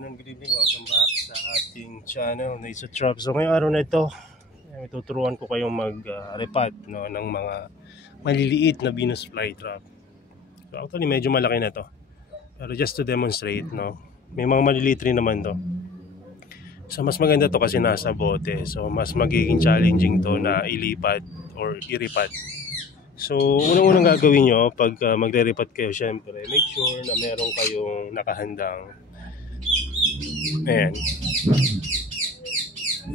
afternoon, good evening, welcome back sa ating channel na It's a Trap. So ngayong araw na ito, tuturuan ko kayong mag-repot ng mga maliliit na Venus flytrap. So actually medyo malaki na to, pero just to demonstrate, may mga maliliit rin naman to. So mas maganda to kasi nasa bote, so mas magiging challenging to na ilipat or iripat. So unang-unang gagawin nyo pag magre-repot kayo, syempre make sure na meron kayong nakahandang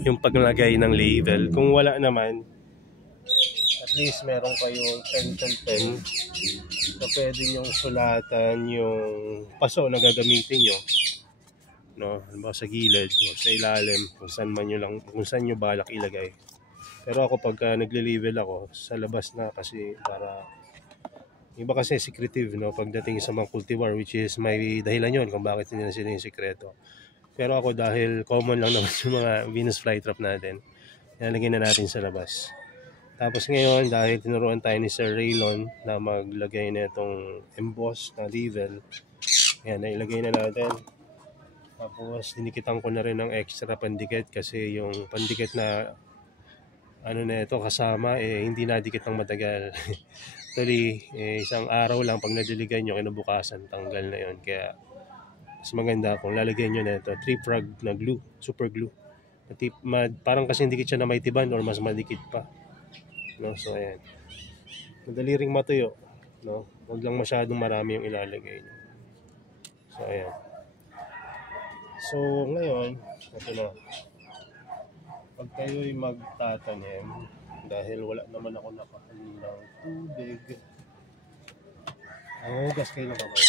yung paglagay ng label. Kung wala naman, at least meron kayong pen so pwede nyong sulatan yung paso na gagamitin nyo, halimbawa sa gilid o sa ilalim, kung saan nyo balak ilagay. Pero ako pagka nagle-label ako sa labas na, kasi para iba kasi secretive pagdating sa mga cultivar, which is may dahilan yun kung bakit nila sila yung sekreto. Pero ako, dahil common lang naman yung mga Venus flytrap natin, nalagay na natin sa labas. Tapos ngayon, dahil tinuruan tayo ni Sir Raylon na maglagay na itong emboss na label, nailagay na natin. Tapos dinikitan ko na rin ng extra pandikit, kasi yung pandikit na ito kasama, hindi nadikit ng matagal. Actually, isang araw lang pag nadiligan nyo, kinabukasan tanggal na yon. Kaya mas maganda kung lalagyan nyo na ito 3-frag na glue, super glue. Parang kasi dikit siya na may tiban or mas madikit pa. So ayan, madali ring matuyo. Huwag lang masyadong marami yung ilalagay nyo. So ayan. So ngayon, ito na. Pag kayo'y magtatanim, dahil wala naman ako nakahandang tubig, hugas kayo ng kamay.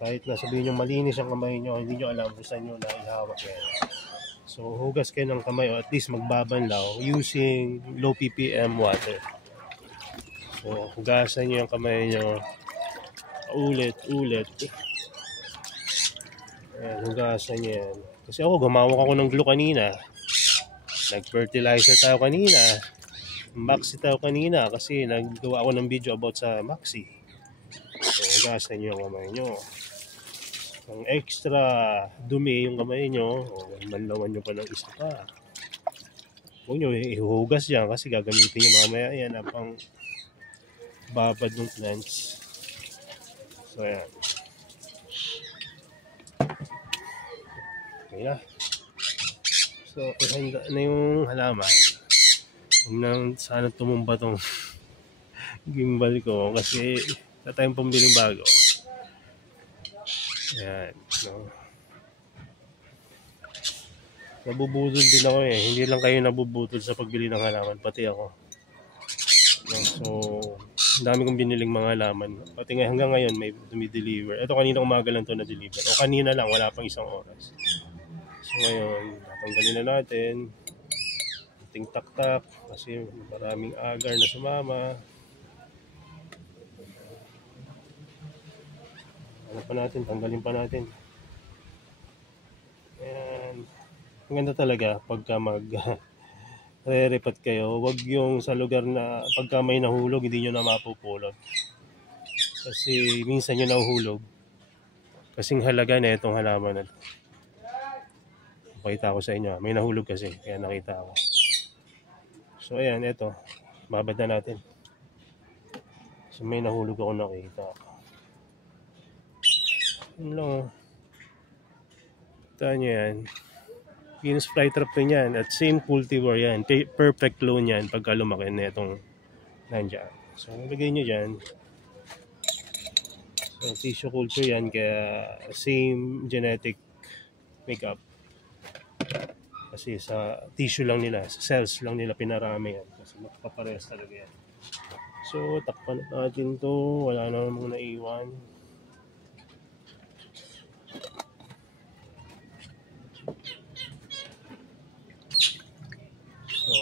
Kahit na sabihin nyo malinis ang kamay nyo, hindi nyo alam kung saan nyo na ihawak yan. So hugas kayo ng kamay, o at least magbabanlaw using low ppm water. So hugasan nyo yung kamay nyo ulit. Ayan, hugasan nyo yan. Kasi ako, gumawak ako ng glue kanina. Nag-fertilizer tayo kanina. Maxi tayo kanina kasi naggawa ako ng video about sa Maxi. So, hugasan nyo yung kamay nyo. Ang extra dumi yung kamay nyo, manlawan nyo pa ng isa pa. Huwag nyo ihuhugas yan kasi gagamitin nyo mamaya yan pang babad ng plants. So, ayan. Okay na. So, handa na yung halaman. Sana tumumba tong gimbal ko kasi wala tayong pambiling bago. Ayan. Nabubudol din ako eh. Hindi lang kayo nabubudol sa pagbili ng halaman, pati ako. So, dami kong biniling mga halaman. Pati hanggang ngayon may dumideliver. Ito kanina umaga lang to na-deliver. O kanina lang, wala pang isang oras. So ngayon, tatanggalin na natin ating taktak kasi maraming agar na sumama. Tanggalin pa natin. Ayan. Ang ganda talaga pagka re-repot kayo. Huwag yung sa lugar na pagka may nahulog, hindi nyo na mapupulot. Kasi minsan nyo nahuhulog. Kasing halaga na itong halaman na ito. Pakita ko sa inyo, may nahulog kasi, kaya nakita ko. So ayan, ito, babad na natin. So may nahulog ako nakita. Yun lang. Ito nyo yan, Venus flytrap din yan, at same cultivar yan, perfect clone yan pagka lumaki na itong nandyan. So nilagay nyo dyan. So tissue culture yan, kaya same genetic makeup. Kasi sa tissue lang nila, sa cells lang nila pinarami yan. Kasi magpaparehas talaga yan. So, takpan natin to. Wala na namang naiwan. So,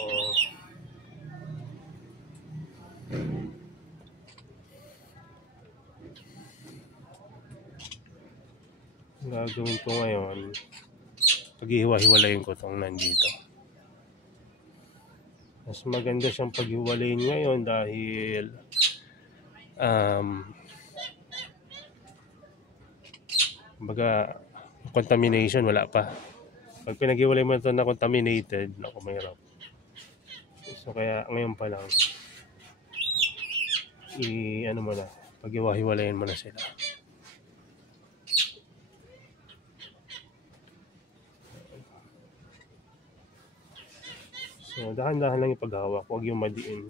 gagawin ko ngayon, paghihiwa-hiwalayin ko itong nandito. Mas maganda siyang paghiwalayin ngayon dahil Kumbaga, contamination wala pa. Pag pinag-iwalay mo ito na contaminated, naku, mahirap. So kaya ngayon pa lang, ano mo na, pag-iwahiwalayin mo na sila. So dahan-dahan lang yung paghawak, huwag yung madiin.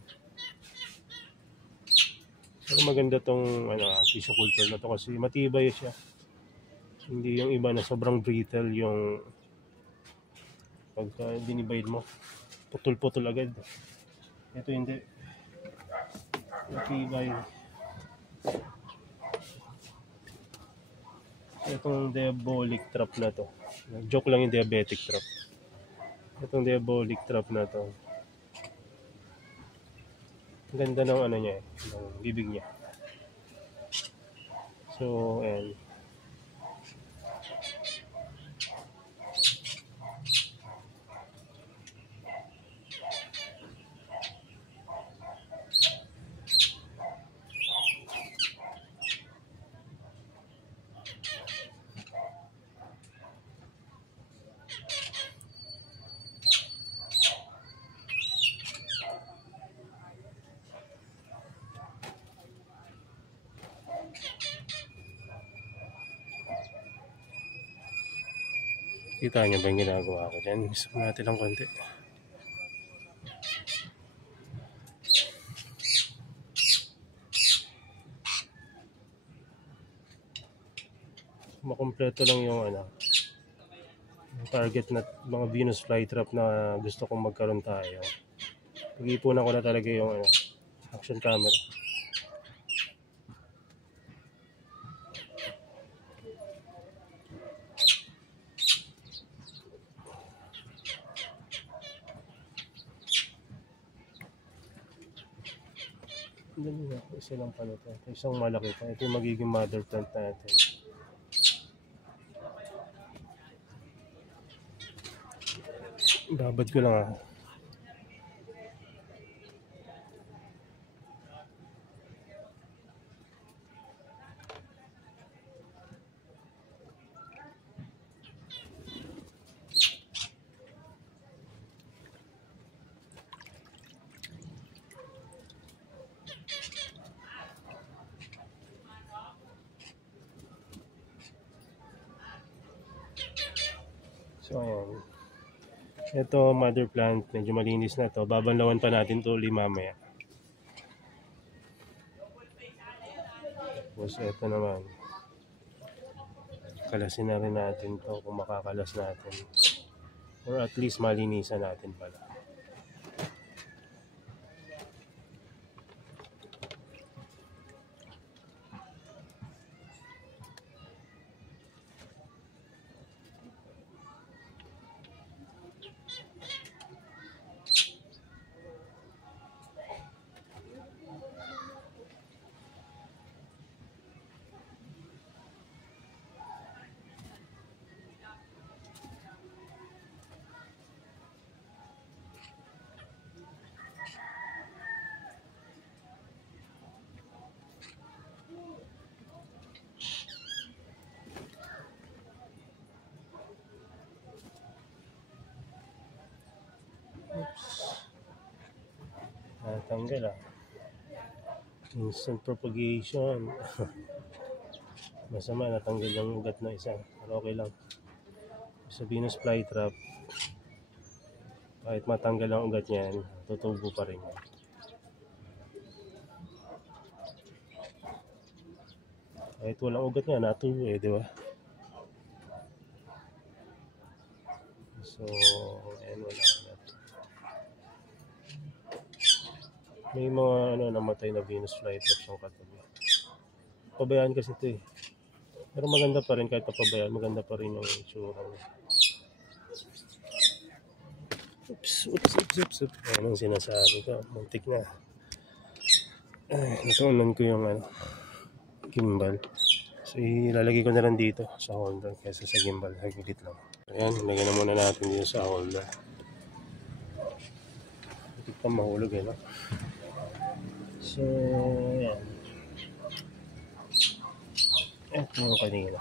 Pero maganda tong tissue culture na to kasi matibay siya. Hindi yung iba na sobrang brittle yung pagka dinivide mo, putol-putol agad. Ito hindi. Matibay. Itong diabolic trap na to. Joke lang yung diabetic trap. Itong diabolic trap na to. Ang ganda ng niya, ng bibig niya. So, ayan. Kita niyo ba yung ginagawa ko dyan? Gusto natin ng konti. Makompleto lang yung target na mga Venus flytrap na gusto kong magkaroon tayo. Pag-ipunan ko na talaga yung action camera. Dali na, isa lang pala ito. Isang malaki pa. Ito yung magiging mother plant natin. Babad ko lang . So ayan. Ito mother plant, medyo malinis na to. Babanlawan pa natin to uli mamaya. Tapos ito naman. Kalasin na rin natin to kung makakalas natin. Or at least malinisan natin pala. Natanggal . Instant propagation. Masama, natanggal yung ugat na isa. Pero okay lang. Sa Venus flytrap, kahit matanggal ang ugat niyan, tutubo pa rin. Kahit walang ugat nga, natubo di ba? So, ayan, wala na. May mga namatay na Venus flytrap yung katabi. Pabayaan kasi ito . Pero maganda pa rin kahit papabayaan, maganda pa rin yung itsura niya. Oops. Anong sinasabi ko? Muntik na. Natuunan ko yung gimbal. So ilalagay ko na lang dito sa holder kaysa sa gimbal. Hagilid lang. Ayan, lagyan na muna natin dito sa holder. Hindi pa mahulog . So, ayan. Ito yung kanina.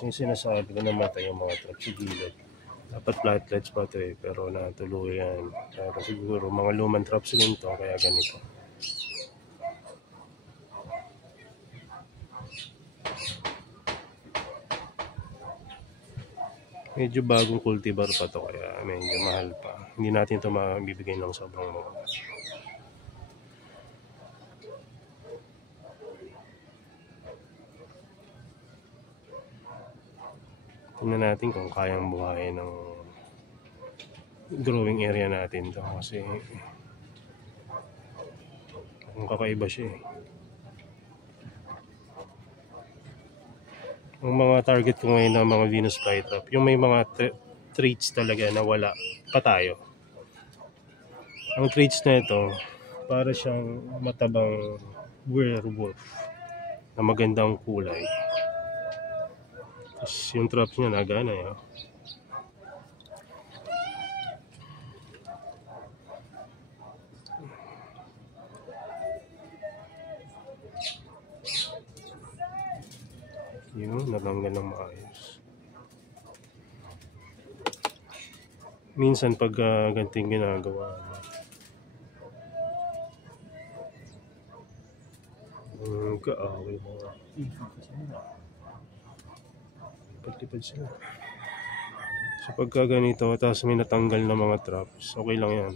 Yung sinasabi ko, namatay yung mga truck sa gilid. Dapat flatlets pa ito eh, pero natuluyan. Kaya siguro mga lumang traps rin to, kaya ganito. Medyo bagong cultivar pa to, kaya medyo mahal pa. Hindi natin ito mabibigay ng sobrang mura. Tingnan natin kung kayang buhayin ng growing area natin to, kasi kung kakaiba siya eh. Ang mga target ko ngayon ng mga Venus flytrap, yung may mga traits talaga na wala pa tayo. Ang traits na ito, para siyang matabang werewolf na magandang kulay. Tapos yung traps niya nagana yun. Yun, naganggan ng maayos. Minsan pag ganting ginagawa, kaaway mga lipad-lipad sila. So pagka ganito, tapos may natanggal na mga traps, okay lang yan.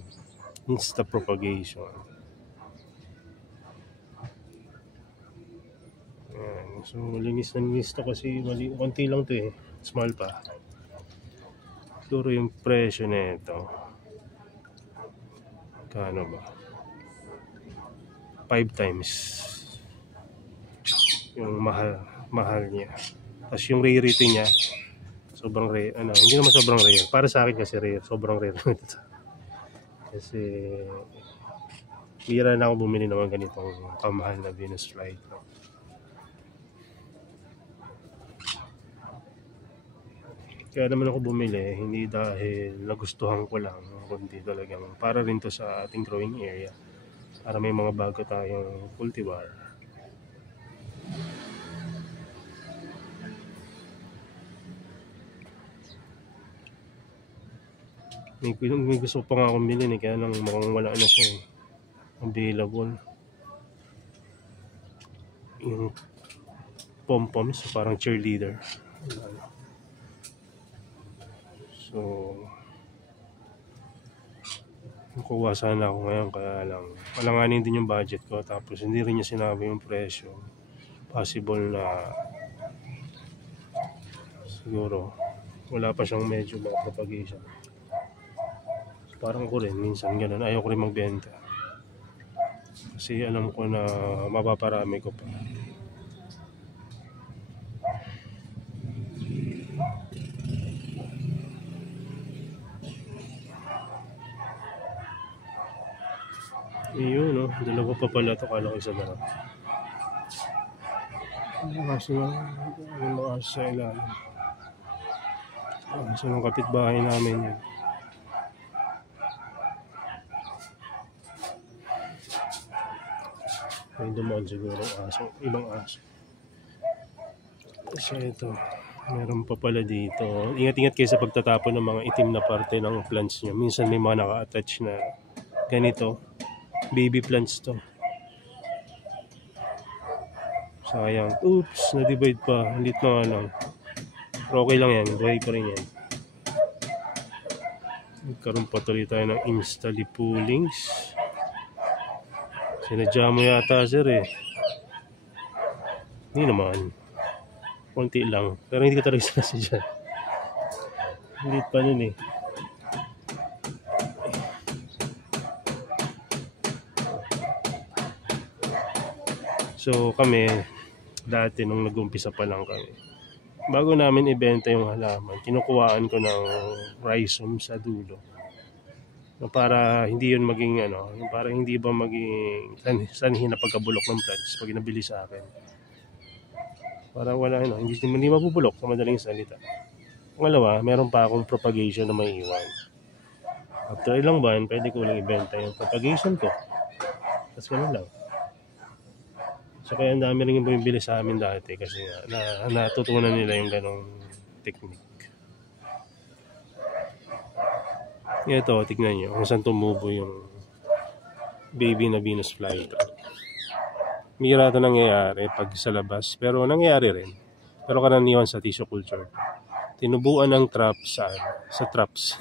Insta propagation. Ayan. So linis na linis to kasi konti lang to eh. Small pa. Siguro yung presyo na ito, kano ba? 5 times yung mahal niya. Tapos yung rarity niya, sobrang rare. Hindi naman sobrang rare. Para sa akin kasi rare. Sobrang rare. Kasi bira na ako bumili naman ganitong kamahal na Venus flytrap. Kaya naman ako bumili, hindi dahil nagustuhan ko lang, kundi talagang para rin to sa ating growing area. Para may mga bago tayong cultivar. May gusto pa nga akong bilhin eh, kaya lang mukhang wala na siya eh. Available. Yung pom-poms, parang cheerleader. So, kukuha sana ako ngayon, kaya lang malanganin din yung budget ko, tapos hindi rin niya sinabi yung presyo. Possible na siguro wala pa siyang medyo mga propagation. Parang ako rin minsan ganun, ayaw ko rin magbenta kasi alam ko na mapaparami ko pa. Yun no, dalawa pa pala ito, kala ko isa na. Kaso yung mga sa ilalim. Kaso ng kapitbahay namin yun. May dumaan siguro aso, ibang aso. So ito, meron pa pala dito. Ingat-ingat kayo sa pagtatapon ng mga itim na parte ng plants nyo. Minsan may mga naka-attach na ganito. Baby plants to. Sayang. Oops, na-divide pa. Lit na nga lang. Pero okay lang yan. Buhay pa rin yan. Nagkaroon pa tuloy tayo ng installipulings. Sinadya mo yata sir eh. Hindi naman. Konti lang. Pero hindi ka talaga sinasadya. Lit pa nun eh. So kami, dati nung nag-umpisa pa lang kami, bago namin ibenta yung halaman, kinukuhaan ko ng rhizome sa dulo. Para hindi yun maging para hindi ba maging sanhin na pagkabulok ng plants pag nabili sa akin. Para wala hindi mabubulok sa madaling salita. Pangalawa, meron pa akong propagation na may iwan. After ilang buwan, pwede ko lang ibenta yung propagation ko. Tapos ganun lang. So kaya ang dami rin yung bumibili sa amin dati kasi nga natutunan nila yung ganong technique. Ito, tignan nyo kung saan tumubo yung baby na Venus flytrap. Mira ito nangyayari pag sa labas, pero nangyayari rin. Pero karaniwan sa tissue culture. Tinubuan ng trap sa traps.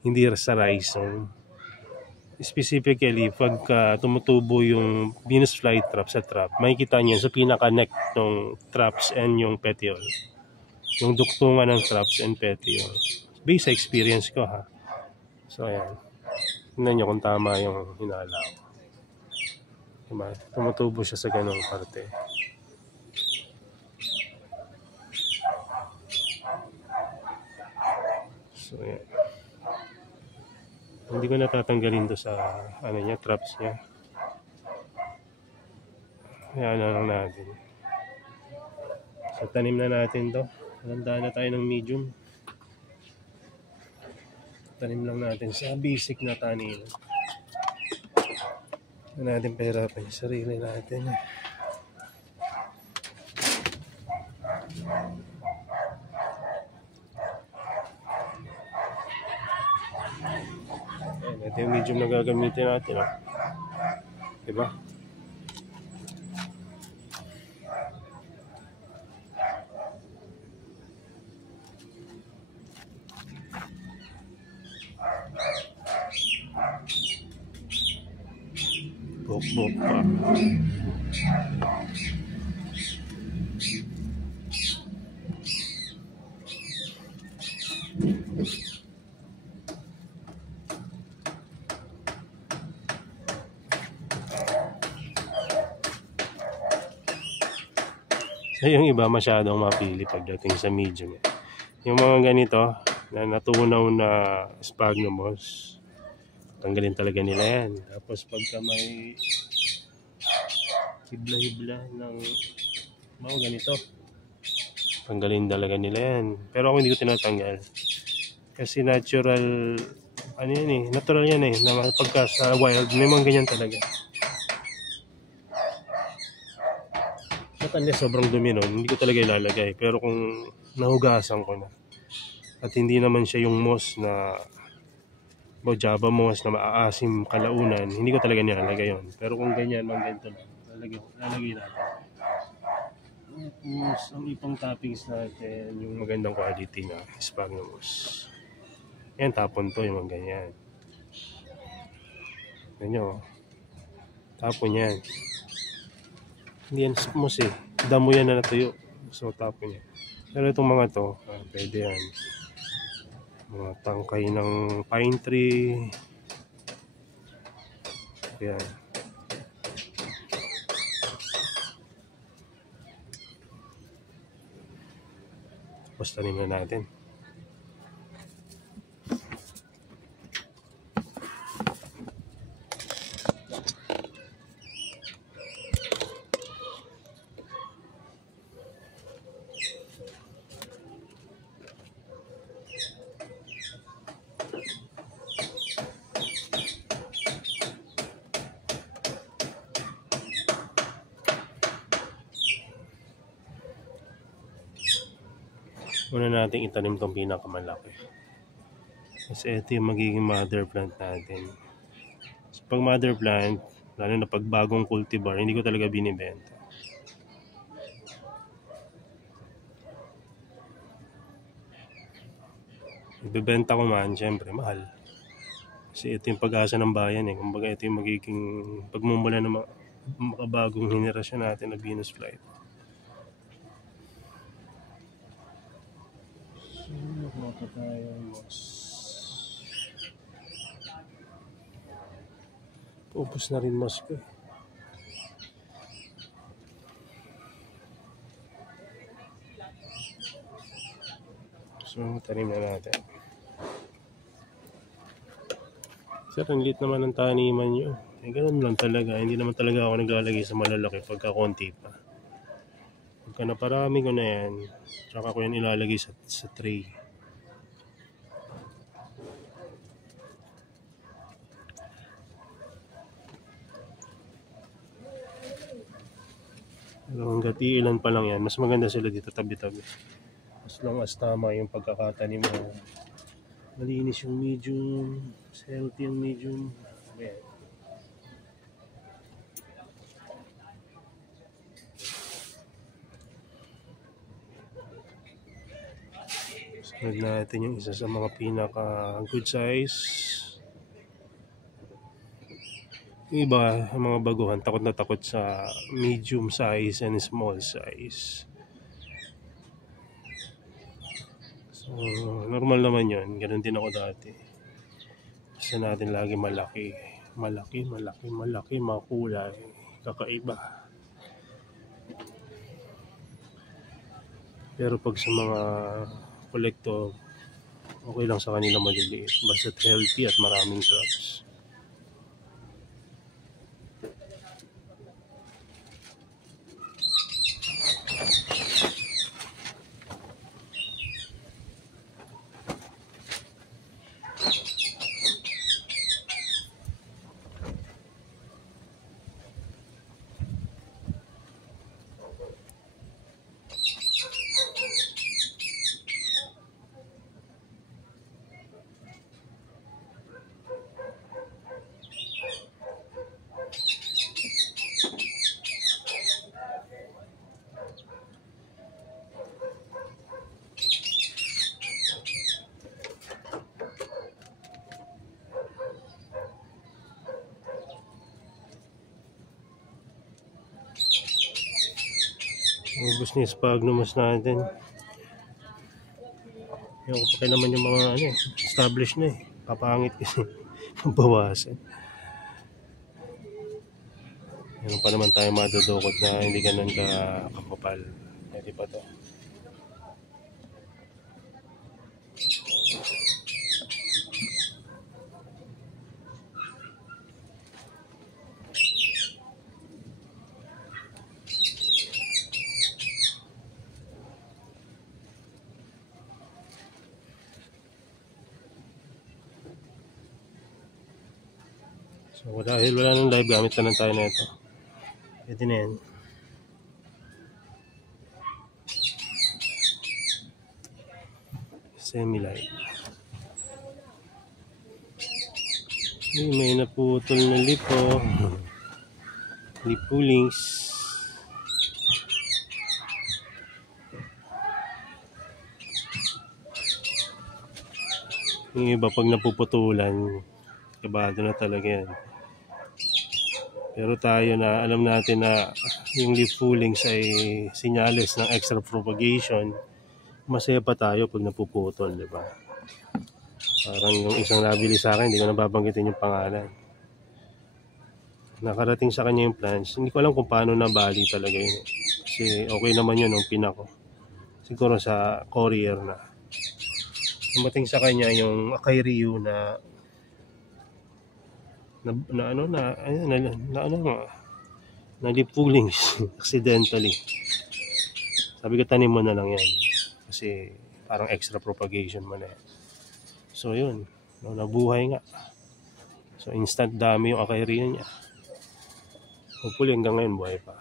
Hindi sa rhizome. Specifically, pagka tumutubo yung Venus flytrap sa trap, makikita nyo sa pinaka-neck ng traps and yung petiole. Yung duktungan ng traps and petiole. Based sa experience ko ha. So ayan. Tingnan nyo kung tama yung hinala ko. Diba? Tumutubo siya sa ganong parte. So ayan. Hindi ko natatanggalin to sa ano niya, traps niya. Ayan na lang natin. So tanim na natin to. Handaan na tayo ng medium. Tanim lang natin sa basic na tanim. Hindi natin pahirapan yung sarili natin. Ayan, ito yung medium na gagamitin natin. Oh. Diba? Bok-bok pa. So yung iba masyadong mapili pagdating sa medium. Yung mga ganito na natunaw na sphagnumos, tanggalin talaga nila yan. Tapos pagka may hibla-hibla ng mga ganito, tanggalin talaga nila yan. Pero ako hindi ko tinatanggal. Kasi natural, ano yan eh, natural yan eh, na pagka sa wild, may mga ganyan talaga. Unless sobrang dumi nun, hindi ko talaga ilalagay. Pero kung nahugasan ko na, at hindi naman siya yung moss na Java moss na maaasim kalaunan, hindi ko talaga nilalagay yun. Pero kung ganyan, mga ganito lang, lalagay natin. Tapos, ang ipang toppings natin, yung magandang quality na sphagnumos. Yan, tapon to, yung mga ganyan. Ganyan, tapon yan. Hindi yan moss eh. Damo yan na natuyo. So, tapon yan. Pero itong mga to, pwede yan. Mga tangkay ng pine tree. Yan. Tapos tanim na natin. Una natin itanim itong pinakamalaki. Kasi ito yung magiging mother plant natin. So, pag mother plant, lalo na pag bagong cultivar, hindi ko talaga binibenta. Ibebenta ko man, syempre, mahal. Kasi ito yung pag-asa ng bayan eh. Kumbaga ito yung magiging pagmumula ng makabagong henerasyon natin na Venus flytrap. Nakuha pa tayo moss. Ubus na rin moss ko. So, tanim na natin. Sir, ang liit naman ang taniman nyo. Eh, ganun lang talaga. Hindi naman talaga ako naglalagay sa malalaki pagka konti pa. Pagka naparami ko na yan, tsaka ko yan ilalagay sa tray. Pero hanggat iilan pa lang yan, mas maganda sila dito tabi-tabi. As long as tama yung pagkakatanim mo. Malinis yung medium, healthy yung medium. Ayan. Sunod natin yung isa sa mga pinaka good size. Yung iba, ang mga baguhan, takot na takot sa medium size and small size. So, normal naman yun. Ganun din ako dati. Gusto natin lagi malaki. Malaki, makulay. Kakaiba. Pero pag sa mga kolektor, okay lang sa kanila maliliit. Basta healthy at maraming crops. Ubus na yung sphagnums natin. Yung kapag naman yung mga established na papangit kasi mabawasan. Meron pa naman tayo madudukot na hindi ganun kakapal. Pwede pa to. So dahil wala nang live, gamit na lang tayo na ito. Pwede na yan. Semi-live. May naputol na lipo. Lip pullings. Yung iba pag napuputulan, kabado na talaga yan. Pero tayo na alam natin na yung leaf pullings ay sinyales ng extra propagation, masaya pa tayo pag napuputol, di ba? Parang yung isang nabili sa akin, hindi ko nababanggitin yung pangalan. Nakarating sa kanya yung plants, hindi ko alam kung paano nabali talaga yun. Kasi okay naman yun nung pinako. Siguro sa courier na. Dumating sa kanya yung Akai Ryu na lip pullings accidentally. Sabi ko tanim mo na lang yan kasi parang extra propagation mo na yan. So yun, nabuhay nga. So instant dami yung Akai Ryu niya. Hopefully hanggang ngayon buhay pa.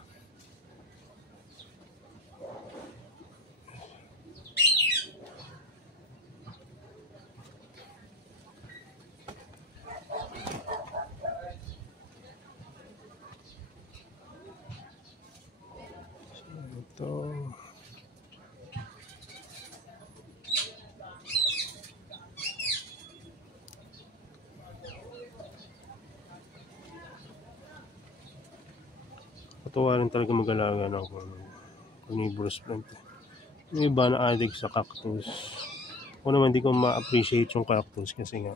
Ito. Katuwa rin talaga mag-alaga ng carnivorous plant. Yung iba na addict sa cactus. Ako naman di ko ma-appreciate yung cactus kasi nga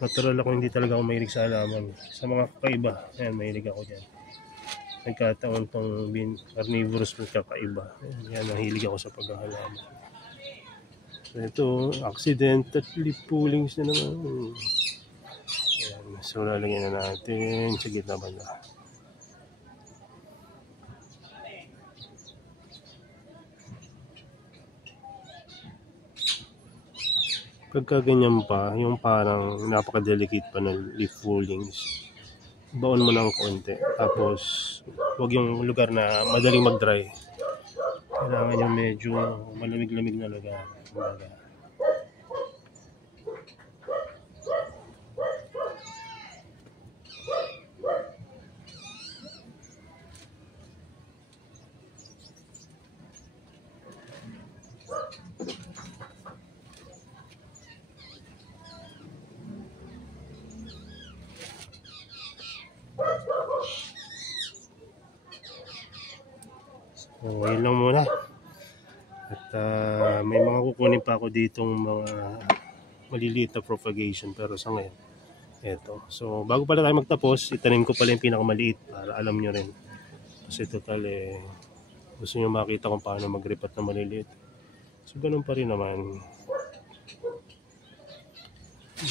natural ako, hindi talaga ako mahilig sa halaman. Sa mga kakaiba, ayan, mahilig ako dyan. Nagkataon tong carnivorous plant kakaiba. Ayan, nahilig ako sa paghahalaman. So ito, accident at leaf pullings na naman. Ayan, so lalagyan na natin sa gitna banda. Pagka ganyan pa, yung parang napaka-delicate pa ng leaf pullings, baon mo ng konti. Tapos, huwag yung lugar na madaling mag-dry. Kailangan yung medyo malamig-lamig na lugar. Kumbaga. So, yun lang muna. At may mga kukunin pa ako ditong mga maliliit na propagation, pero sa ngayon eto. So bago pala tayo magtapos, itanim ko pala yung pinakamaliit para alam nyo rin, kasi total gusto nyo makita kung paano mag-repat na maliliit. So ganun pa rin naman,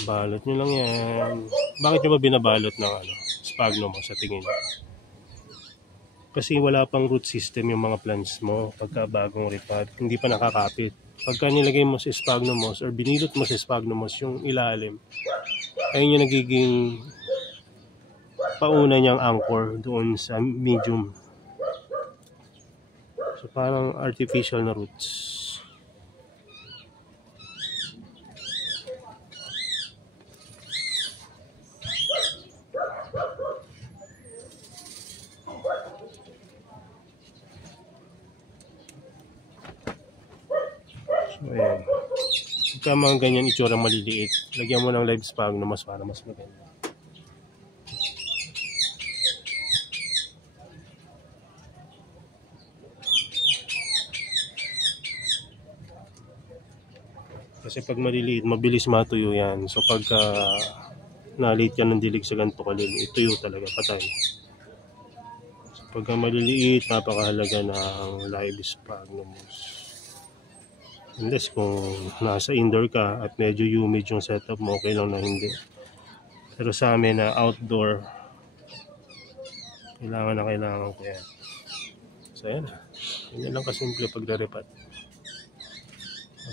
balot nyo lang yan. Bakit nyo ba binabalot ng sphagnum mo sa tingin nyo? Kasi wala pang root system yung mga plants mo pagka bagong repot, hindi pa nakakapit. Pagka nilagay mo sa sphagnum moss or binilot mo sa sphagnum moss yung ilalim, ayun yung nagiging pauna niyang anchor doon sa medium. So parang artificial na roots. So ayan. Pagka mga ganyan itsura maliliit, lagyan mo ng live sphagnum moss para mas maganda. Kasi pag maliliit, mabilis matuyo yan. So pagka nalit yan ng dilig sa ganito kaliliit, tuyo talaga, patay. So pagka maliliit, napakahalaga ng live sphagnum moss. Unless kung nasa indoor ka at medyo humid yung setup mo, okay lang na hindi. Pero sa amin na outdoor, kailangan ko yan. So yan. Yan lang kasimple pagdaripat.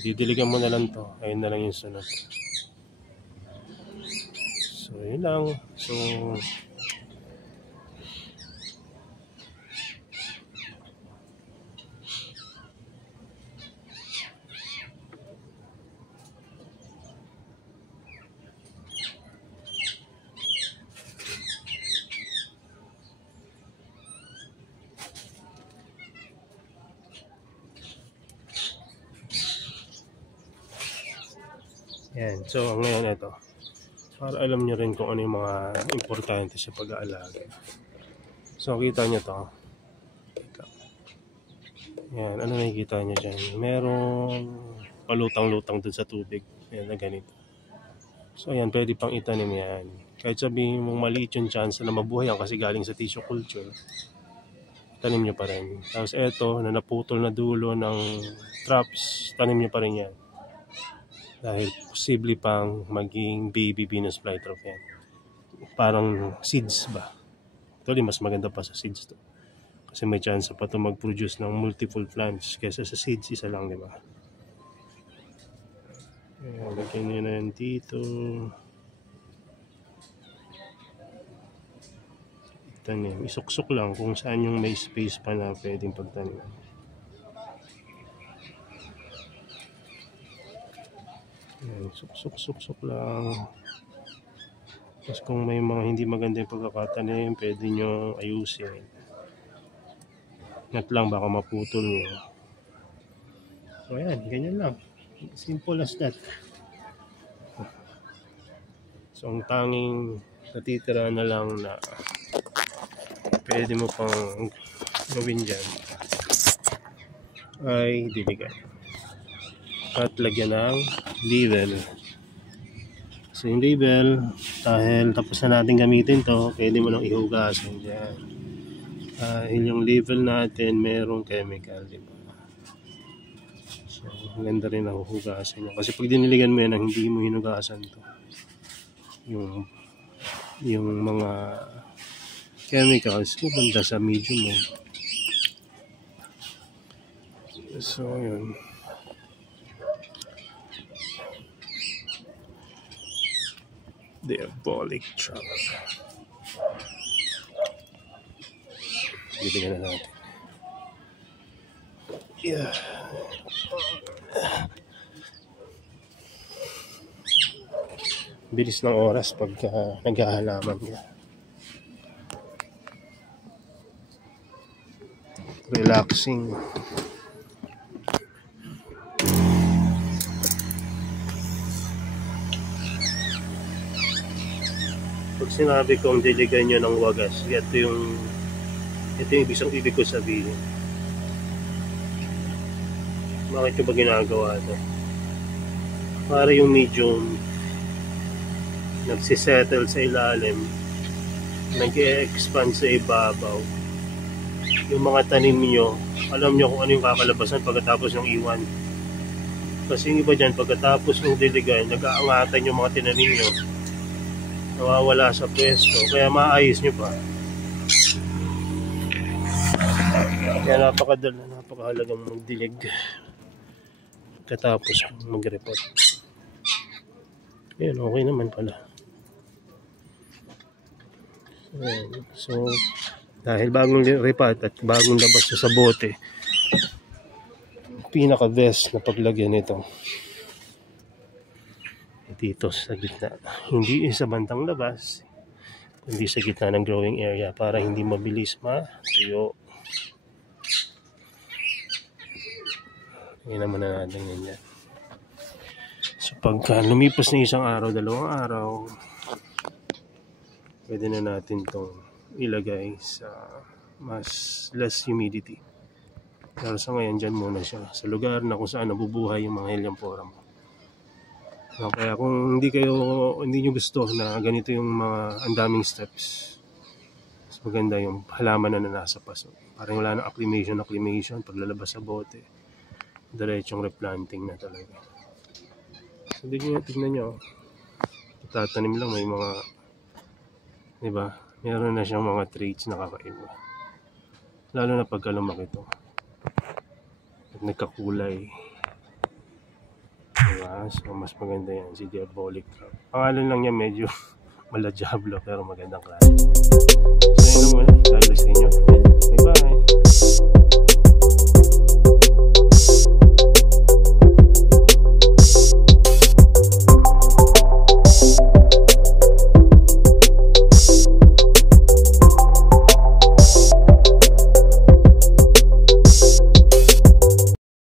Didiligan mo na lang to. Ayun na lang yung sunod. So yun lang. So yan. So ngayon ito, para alam nyo rin kung ano yung mga importante sa pag-aalaga. So kita nyo to. Yan, ano nakikita nyo dyan? Merong palutang-lutang dun sa tubig. Yan na ganito. So yan, pwede pang itanim yan. Kahit sabihin mong maliit yung chance na mabuhay yan kasi galing sa tissue culture, tanim nyo pa rin. Tapos eto, na naputol na dulo ng traps, tanim nyo pa rin yan. Dahil posible pang maging baby Venus flytrap yan. Parang seeds ba? Actually, mas maganda pa sa seeds to. Kasi may chance pa ito mag-produce ng multiple plants kaysa sa seeds, isa lang, di ba? Lagyan nyo na yan dito. Tanim. Isuksok lang kung saan yung may space pa na pwedeng pagtanim. Suksok lang. Tapos kung may mga hindi maganda yung pagkakatanim, pwede nyo ayusin. Ngat lang, baka maputol nyo. So ayan, ganyan lang. Simple as that. So ang tanging natitira na lang na pwede mo pang gawin dyan ay diligan at lagyan ng label. So yung label, dahil tapos na natin gamitin to, pwede mo lang ihugasan dyan. Yung label natin merong chemical, diba? So maganda rin ang hugasan nyo, kasi pag diniligan mo yan ang hindi mo hinugasan to, yung mga chemicals pupunta sa medium mo. So yun. Diabolic trap. Bibigyan na natin. Yeah. Bilis ng oras pagka naghahalaman niya. Relaxing. Pag sinabi kong diligan nyo ng wagas, ito yung ibig ko sabihin. Bakit ko ba ginagawa ito? Para yung medium nagsisettle sa ilalim, nag-e-expand sa ibabaw. Yung mga tanim nyo, alam nyo kung ano yung kakalabasan pagkatapos ng iwan. Kasi yung iba dyan, pagkatapos ng diligan, nag-aangatan yung mga tinanim nyo, nawawala sa pwesto, kaya maayos nyo pa. Kaya napakahalagang magdilig katapos mag-repot. Ayun, okay naman pala. So, dahil bagong repot at bagong labas sa bote, pinaka-best na paglagyan nito dito sa gitna. Hindi sa bandang labas, kundi sa gitna ng growing area para hindi mabilis matuyo. Ngayon naman na natin yan. So pagka lumipas na isang araw, dalawang araw, pwede na natin itong ilagay sa mas less humidity. Pero sa ngayon, dyan muna siya sa lugar na kung saan nabubuhay yung mga helianthera mo. Kaya kung hindi nyo gusto na ganito yung mga ang daming steps, mas maganda yung halaman na nasa paso. Parang wala ng acclimation, paglalabas sa bote, diretsong replanting na talaga. So tignan nyo, tatanim lang, may mga, diba, meron na siyang mga traits na kakaiba. Lalo na pagka lumaki ito at nagkakulay, diba? So mas maganda yan, si Diabolic Crab. Pangalan lang niya medyo malajablo pero magandang klase. So yun naman, dahil gusto nyo